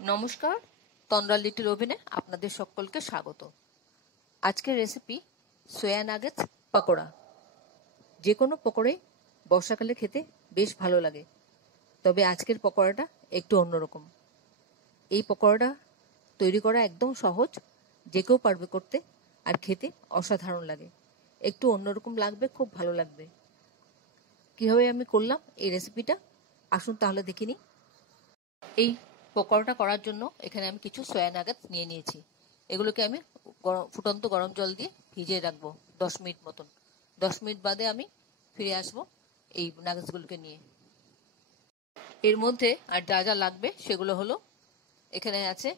নমস্কার, তন্দ্রা লিটল ওভেনে আপনাদের সকলকে স্বাগত। আজকের রেসিপি সোয়া নাগেটস পকোড়া। যে কোনো পকোড়াই বর্ষাকালে খেতে বেশ ভালো লাগে, তবে আজকের পকোড়াটা একটু অন্যরকম। এই পকোড়াটা তৈরি করা একদম সহজ, যে কেউ পারবে করতে, আর খেতে অসাধারণ লাগে। একটু অন্যরকম লাগবে, খুব ভালো লাগবে। কীভাবে আমি করলাম এই রেসিপিটা, আসুন তাহলে দেখে নিই। এই পকোড়াটা করার জন্য এখানে আমি কিছু সয়া নাগেটস নিয়ে নিয়েছি। এগুলোকে আমি ফুটন্ত গরম জল দিয়ে ভিজিয়ে রাখবো 10 মিনিট মতন। 10 মিনিট বাদে আমি ফিরে আসবো এই নাগেটসগুলোকে নিয়ে। এর মধ্যে আর যা যা লাগবে সেগুলো হলো, এখানে আছে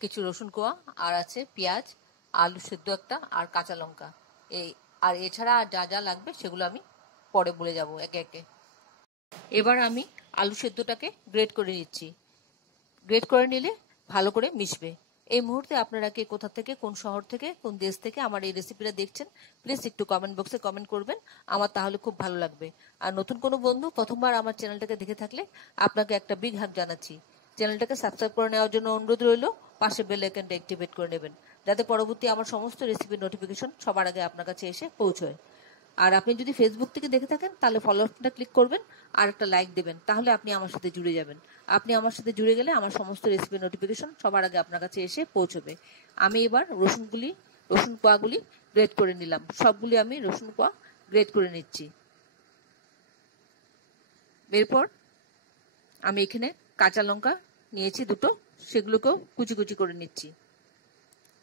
কিছু রসুন কোয়া, আর আছে পেঁয়াজ, আলু সেদ্ধ একটা, আর কাঁচা লঙ্কা। আর এছাড়া আর যা যা লাগবে সেগুলো আমি পরে বলে যাব একে একে। এবার আমি আলু সেদ্ধটাকে গ্রেট করে নিচ্ছি। গ্রেট করে নিলে ভালো করে মিশবে। এই মুহূর্তে আপনারা কে কোথা থেকে, কোন শহর থেকে, কোন দেশ থেকে আমার এই রেসিপিটা দেখছেন, প্লিজ একটু কমেন্ট বক্সে কমেন্ট করবেন, আমার তাহলে খুব ভালো লাগবে। আর নতুন কোনো বন্ধু প্রথমবার আমার চ্যানেলটাকে দেখে থাকলে আপনাকে একটা বিগ হাগ জানাচ্ছি। চ্যানেলটাকে সাবস্ক্রাইব করে নেওয়ার জন্য অনুরোধ রইল, পাশে বেল আইকনটা অ্যাক্টিভেট করে নেবেন, যাতে পরবর্তী আমার সমস্ত রেসিপির নোটিফিকেশন সবার আগে আপনার কাছে এসে পৌঁছয়। আর আপনি যদি ফেসবুক থেকে দেখে থাকেন তাহলে ফলো বাটনটা ক্লিক করবেন আর একটা লাইক দেবেন, তাহলে আপনি আমার সাথে জুড়ে যাবেন। আপনি আমার সাথে জুড়ে গেলে আমার সমস্ত রেসিপির নোটিফিকেশন সবার আগে আপনার কাছে এসে পৌঁছবে। আমি এবার রসুন কোয়াগুলি গ্রেট করে নিলাম। সবগুলি আমি রসুন কোয়া গ্রেট করে নিচ্ছি। এরপর আমি এখানে কাঁচা লঙ্কা নিয়েছি দুটো, সেগুলোকেও কুচি কুচি করে নিচ্ছি।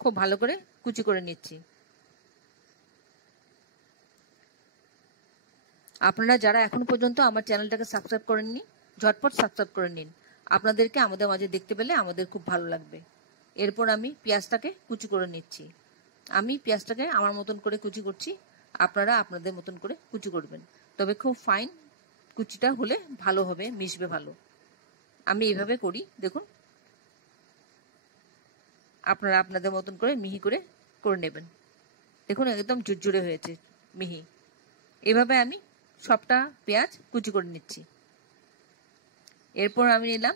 খুব ভালো করে কুচি করে নিচ্ছি। আপনারা যারা এখনো পর্যন্ত আমার চ্যানেলটাকে সাবস্ক্রাইব করেননি, ঝটপট সাবস্ক্রাইব করে নিন। আপনাদেরকে আমাদের মাঝে দেখতে পেলে আমাদের খুব ভালো লাগবে। এরপর আমি পেঁয়াজটাকে কুচি করে নিচ্ছি। আমি পেঁয়াজটাকে আমার মতন করে কুচি করছি, আপনারা আপনাদের মতন করে কুচি করবেন, তবে খুব ফাইন কুচিটা হলে ভালো হবে, মিশবে ভালো। আমি এভাবে করি, দেখুন। আপনারা আপনাদের মতন করে মিহি করে করে নেবেন। দেখুন একদম ঝুরঝুরে হয়েছে, মিহি। এভাবে আমি সবটা পেঁয়াজ কুচি করে নিচ্ছি। এরপর আমি নিলাম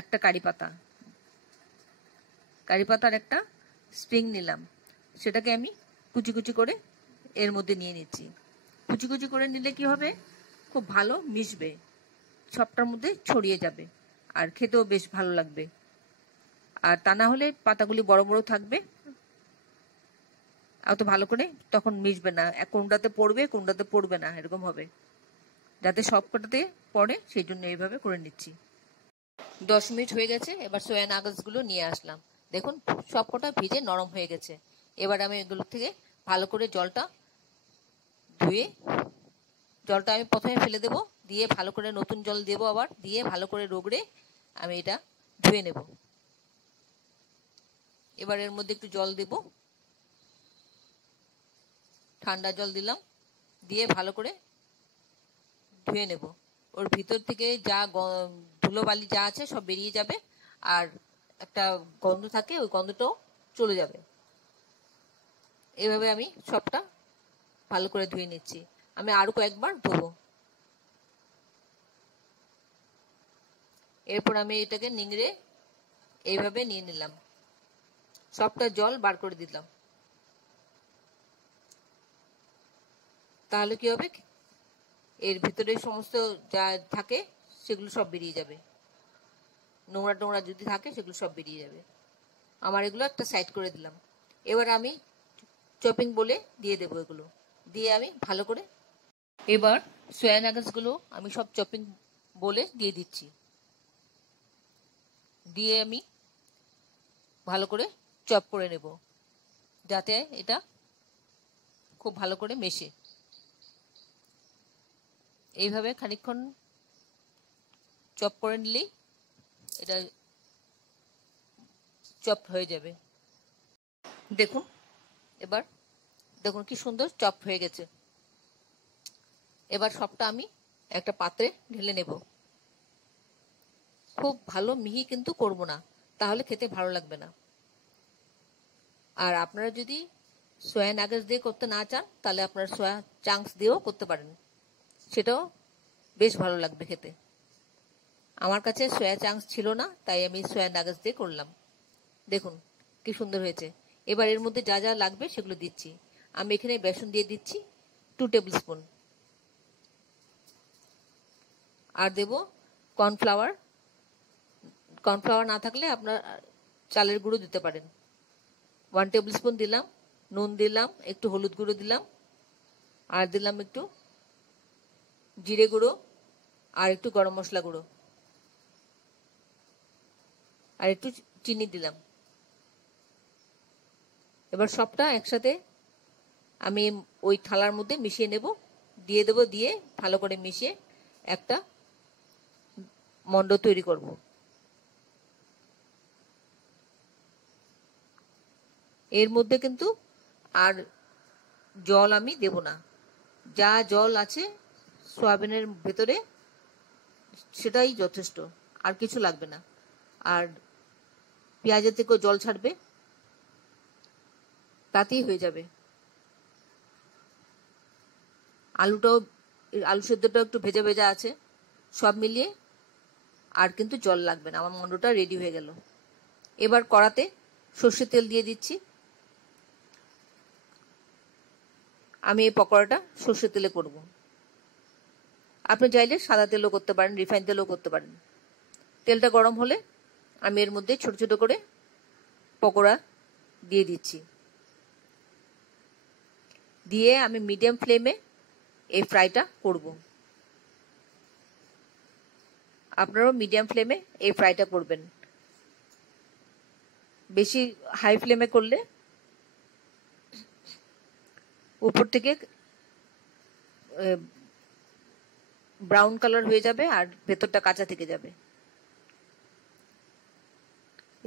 একটা কারি পাতার একটা স্প্রিং নিলাম, সেটাকে আমি কুচি কুচি করে এর মধ্যে নিয়ে নিচ্ছি। কুচি কুচি করে নিলে কি হবে, খুব ভালো মিশবে, সবটার মধ্যে ছড়িয়ে যাবে, আর খেতেও বেশ ভালো লাগবে। আর তা না হলে পাতাগুলি বড় বড় থাকবে, অত ভালো করে তখন মিশবে না, কোনটাতে পড়বে কোনটাতে পড়বে না, এরকম হবে। যাতে সবকটাতে পড়ে সেই জন্য এইভাবে করে নিচ্ছি। 10 মিনিট হয়ে গেছে। এবার সোয়া নাগেটসগুলো নিয়ে আসলাম। দেখুন সবকটা ভিজে নরম হয়ে গেছে। এবার আমি এগুলো থেকে ভালো করে জলটা আমি প্রথমে ফেলে দেব, দিয়ে ভালো করে নতুন জল দেব, আবার দিয়ে ভালো করে রগড়ে আমি এটা ধুয়ে নেব। এবার এর মধ্যে একটু জল দেব, ঠান্ডা জল দিলাম, দিয়ে ভালো করে ধুয়ে নেব। ওর ভিতর থেকে যা ধুলোবালি যা আছে সব বেরিয়ে যাবে, আর একটা গন্ধ থাকে, ওই গন্ধটাও চলে যাবে। এভাবে আমি সবটা ভালো করে ধুয়ে নিচ্ছি। আমি আরো কয়েকবার ধোবো। এরপর আমি এটাকে নিংড়ে এইভাবে নিয়ে নিলাম, সবটা জল বার করে দিলাম। তাহলে কি হবে, এর ভিতরে সমস্ত যা থাকে সেগুলো সব বেরিয়ে যাবে, নোংরা টোংরা যদি থাকে সেগুলো সব বেরিয়ে যাবে। আমার এগুলো একটা সাইড করে দিলাম। এবার আমি চপিং বলে দিয়ে দেবো, এগুলো দিয়ে আমি ভালো করে, এবার সোয়া নাগেটসগুলো আমি সব চপিং বলে দিয়ে দিচ্ছি, দিয়ে আমি ভালো করে চপ করে নেব, যাতে এটা খুব ভালো করে মেশে। এইভাবে খানিকক্ষণ চপ করে নিলেই এটা চপ হয়ে যাবে। দেখুন এবার দেখুন কি সুন্দর চপ হয়ে গেছে। এবার সবটা আমি একটা পাত্রে ঢেলে নেব। খুব ভালো মিহি কিন্তু করব না, তাহলে খেতে ভালো লাগবে না। আর আপনারা যদি সোয়া নাগেটস দিয়ে করতে না চান, তাহলে আপনারা সোয়া চাংস দিয়েও করতে পারেন, সেটাও বেশ ভালো লাগবে খেতে। আমার কাছে সয়া চাংস ছিল না, তাই আমি সয়া নাগেটস দিয়ে করলাম। দেখুন কি সুন্দর হয়েছে। এবার এর মধ্যে যা যা লাগবে সেগুলো দিচ্ছি। আমি এখানে বেসন দিয়ে দিচ্ছি 2 টেবিল স্পুন, আর দেব কর্নফ্লাওয়ার। কর্নফ্লাওয়ার না থাকলে আপনার চালের গুঁড়ো দিতে পারেন। 1 টেবিল স্পুন দিলাম। নুন দিলাম, একটু হলুদ গুঁড়ো দিলাম, আর দিলাম একটু জিরে গুঁড়ো, আর একটু গরম মশলা গুঁড়ো, আর একটু চিনি দিলাম। এবার সবটা একসাথে আমি ওই থালার মধ্যে মিশিয়ে নেব, দিয়ে দেব, দিয়ে ভালো করে মিশিয়ে একটা মন্ড তৈরি করব। এর মধ্যে কিন্তু আর জল আমি দেব না, যা জল আছে সয়াবিনের ভেতরে সেটাই যথেষ্ট, আর কিছু লাগবে না। আর পেঁয়াজের থেকেও জল ছাড়বে, তাতেই হয়ে যাবে। আলু সেদ্ধটাও একটু ভেজা ভেজা আছে, সব মিলিয়ে আর কিন্তু জল লাগবে না। আমার মন্ডটা রেডি হয়ে গেল। এবার কড়াতে সর্ষের তেল দিয়ে দিচ্ছি। আমি এই পকোড়াটা সর্ষের তেলে করব। আপনি চাইলে সাদা তেলও করতে পারেন, রিফাইন তেলও করতে পারেন। তেলটা গরম হলে আমি এর মধ্যে ছোট ছোট করে পকোড়া দিয়ে দিচ্ছি। দিয়ে আমি মিডিয়াম ফ্লেমে এই ফ্রাইটা করব। আপনারাও মিডিয়াম ফ্লেমে এই ফ্রাইটা করবেন। বেশি হাই ফ্লেমে করলে উপর থেকে ব্রাউন কালার হয়ে যাবে আর ভেতরটা কাঁচা থেকে যাবে।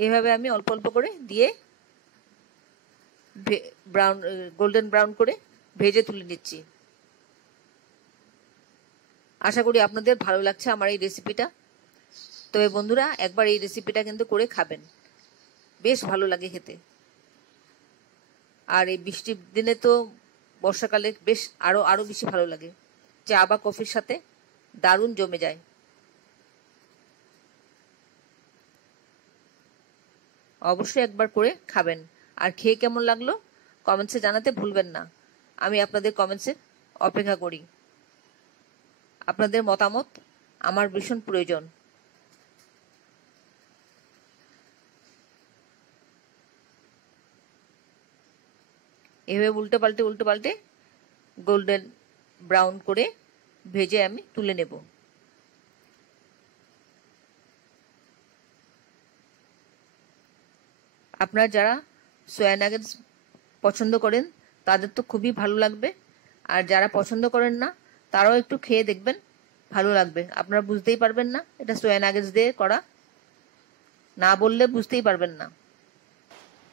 এভাবে আমি অল্প অল্প করে দিয়ে গোল্ডেন ব্রাউন করে ভেজে তুলে নিচ্ছি। আশা করি আপনাদের ভালো লাগছে আমার এই রেসিপিটা। তবে বন্ধুরা, একবার এই রেসিপিটা কিন্তু করে খাবেন, বেশ ভালো লাগে খেতে। আর এই বৃষ্টির দিনে তো, বর্ষাকালে বেশ আরো বেশি ভালো লাগে। চা বা কফির সাথে দারুণ জমে যায়। অবশ্যই একবার করে খাবেন, আর খেয়ে কেমন লাগলো কমেন্টসে জানাতে ভুলবেন না। আমি আপনাদের কমেন্টসে অপেক্ষা করি। আপনাদের মতামত আমার ভীষণ প্রয়োজন। এভাবে উল্টে পাল্টে গোল্ডেন ব্রাউন করে ভেজে আমি তুলে নেব। আপনারা যারা সয়া নাগেটস পছন্দ করেন তাদের তো খুবই ভালো লাগবে, আর যারা পছন্দ করেন না তারাও একটু খেয়ে দেখবেন, ভালো লাগবে। আপনারা বুঝতেই পারবেন না এটা সয়া নাগেটস দিয়ে করা, না বললে বুঝতেই পারবেন না।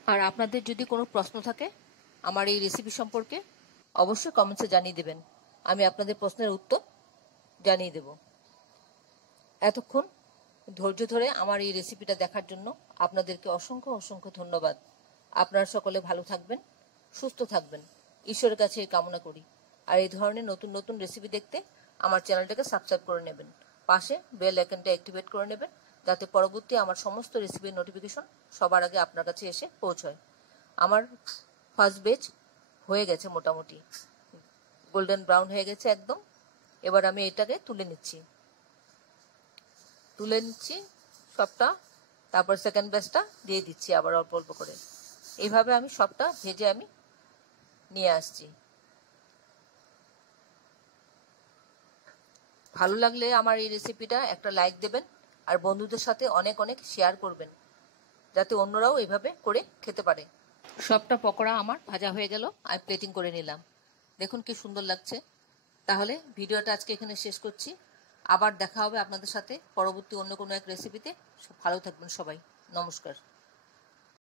আর আপনাদের যদি কোনো প্রশ্ন থাকে আমার এই রেসিপি সম্পর্কে, অবশ্যই কমেন্টসে জানিয়ে দেবেন। আমি আপনাদের প্রশ্নের উত্তর জানিয়ে দেব। এতক্ষণ ধৈর্য ধরে আমার এই রেসিপিটা দেখার জন্য আপনাদেরকে অসংখ্য অসংখ্য ধন্যবাদ। আপনারা সকলে ভালো থাকবেন, সুস্থ থাকবেন, ঈশ্বরের কাছে এই কামনা করি। আর এই ধরনের নতুন নতুন রেসিপি দেখতে আমার চ্যানেলটাকে সাবস্ক্রাইব করে নেবেন, পাশে বেল আইকনটা অ্যাক্টিভেট করে নেবেন, যাতে পরবর্তী আমার সমস্ত রেসিপির নোটিফিকেশন সবার আগে আপনার কাছে এসে পৌঁছয়। আমার ফার্স্ট বেচ হয়ে গেছে, মোটামুটি গোল্ডেন ব্রাউন হয়ে গেছে একদম। এবার আমি এটাকে তুলে নিচ্ছি সবটা। তারপর সেকেন্ড ব্যাচটা দিয়ে দিচ্ছি আবার অল্প অল্প করে। এইভাবে আমি সবটা ভেজে আমি নিয়ে আসছি। ভালো লাগলে আমার এই রেসিপিটা একটা লাইক দেবেন, আর বন্ধুদের সাথে অনেক অনেক শেয়ার করবেন, যাতে অন্যরাও এইভাবে করে খেতে পারে। সবটা পকোড়া আমার ভাজা হয়ে গেল, আর প্লেটিং করে নিলাম। দেখুন কি সুন্দর লাগছে। তাহলে ভিডিওটা আজকে এখানে শেষ করছি। আবার দেখা হবে আপনাদের সাথে পরবর্তী অন্য কোনো এক রেসিপিতে। ভালো থাকবেন সবাই। নমস্কার।